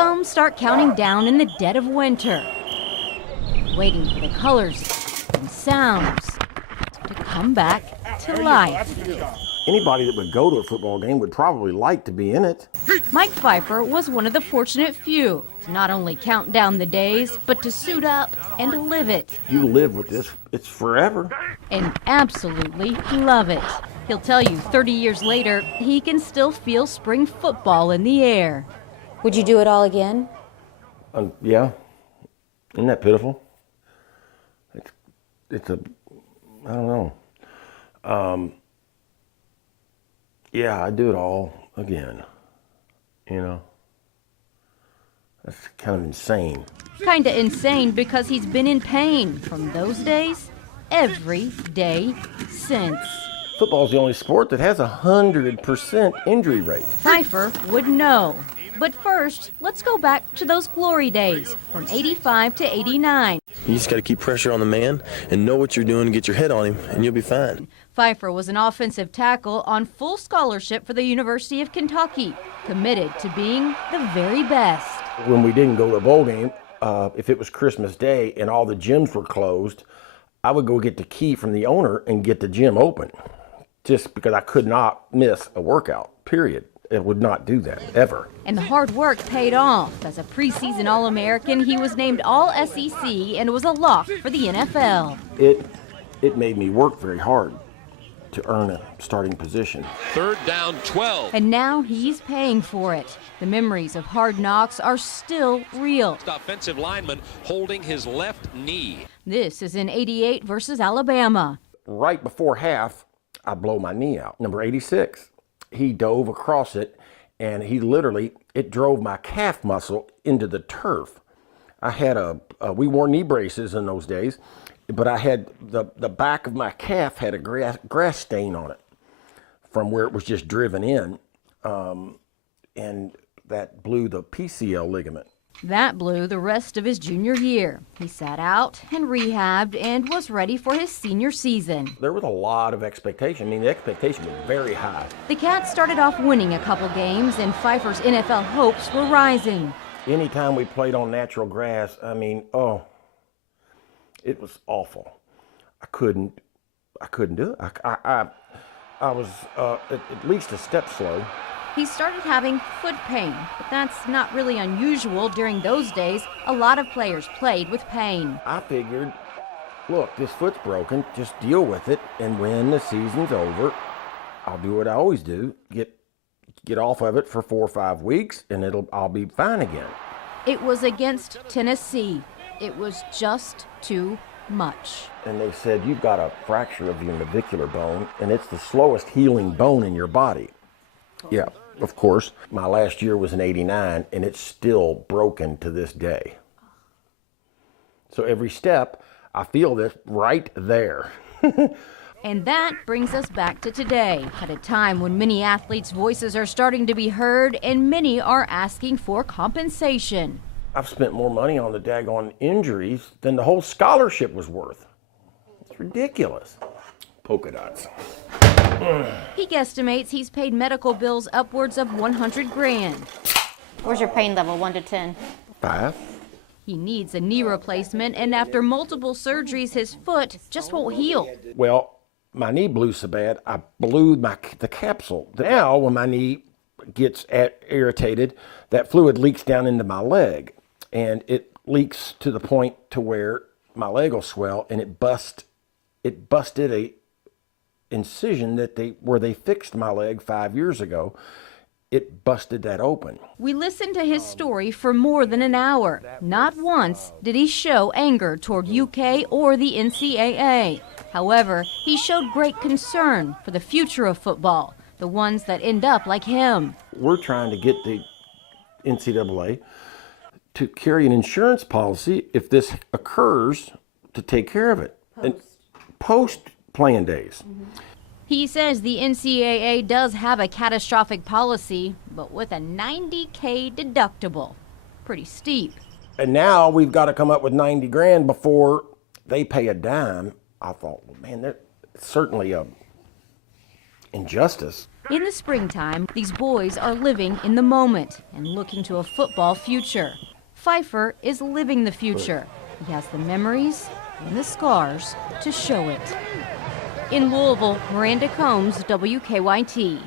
Some start counting down in the dead of winter, waiting for the colors and sounds to come back to life. Anybody that would go to a football game would probably like to be in it. Mike Pfeiffer was one of the fortunate few to not only count down the days, but to suit up and live it. You live with this, it's forever. And absolutely love it. He'll tell you 30 years later, he can still feel spring football in the air. Would you do it all again? Yeah. Isn't that pitiful? I don't know. Yeah, I'd do it all again. You know? That's kind of insane. Kinda insane because he's been in pain from those days every day since. Football's the only sport that has 100% injury rate. Pfeiffer would know. But first, let's go back to those glory days from 85 to 89. You just got to keep pressure on the man and know what you're doing and get your head on him, and you'll be fine. Pfeiffer was an offensive tackle on full scholarship for the University of Kentucky, committed to being the very best. When we didn't go to a bowl game, if it was Christmas Day and all the gyms were closed, I would go get the key from the owner and get the gym open, just because I could not miss a workout, period. It would not do that, ever. And the hard work paid off. As a preseason All-American, he was named All-SEC and was a lock for the NFL. It made me work very hard to earn a starting position. 3rd down, 12. And now he's paying for it. The memories of hard knocks are still real. Offensive lineman holding his left knee. This is in 88 versus Alabama. Right before half, I blow my knee out. Number 86. He dove across it, and it drove my calf muscle into the turf. I had we wore knee braces in those days, but I had the back of my calf had a grass stain on it from where it was just driven in, and that blew the PCL ligament. That blew the rest of his junior year. He sat out and rehabbed and was ready for his senior season. There was a lot of expectation. I mean, the expectation was very high. The Cats started off winning a couple games, and Pfeiffer's NFL hopes were rising. Anytime we played on natural grass, I mean, it was awful. I couldn't do it. I was at least a step slow. He started having foot pain, but that's not really unusual during those days. A lot of players played with pain. I figured, look, this foot's broken, just deal with it, and when the season's over, I'll do what I always do, get off of it for 4 or 5 weeks, and I'll be fine again. It was against Tennessee. It was just too much. And they said, you've got a fracture of your navicular bone, and it's the slowest healing bone in your body. Yeah, of course. My last year was in 89, and it's still broken to this day. So every step, I feel this right there. And that brings us back to today, at a time when many athletes' voices are starting to be heard, and many are asking for compensation. I've spent more money on the daggone injuries than the whole scholarship was worth. It's ridiculous. Polka dots. He guesstimates he's paid medical bills upwards of $100,000. Where's your pain level, 1 to 10? 5. He needs a knee replacement, and after multiple surgeries, his foot just won't heal. Well, my knee blew so bad, I blew the capsule. Now, when my knee gets irritated, that fluid leaks down into my leg, and it leaks to the point to where my leg will swell, and it busted a incision where they fixed my leg 5 years ago. It busted that open. We listened to his story for more than an hour. Not once did he show anger toward UK or the NCAA. However, he showed great concern for the future of football, the ones that end up like him. We're trying to get the NCAA to carry an insurance policy if this occurs to take care of it. Post playing days. He says the NCAA does have a catastrophic policy, but with a $90,000 deductible. Pretty steep. And now we've got to come up with $90,000 before they pay a dime. I thought, well, man, that's certainly a injustice. In the springtime, these boys are living in the moment and looking to a football future. Pfeiffer is living the future. He has the memories and the scars to show it. In Louisville, Miranda Combs, WKYT.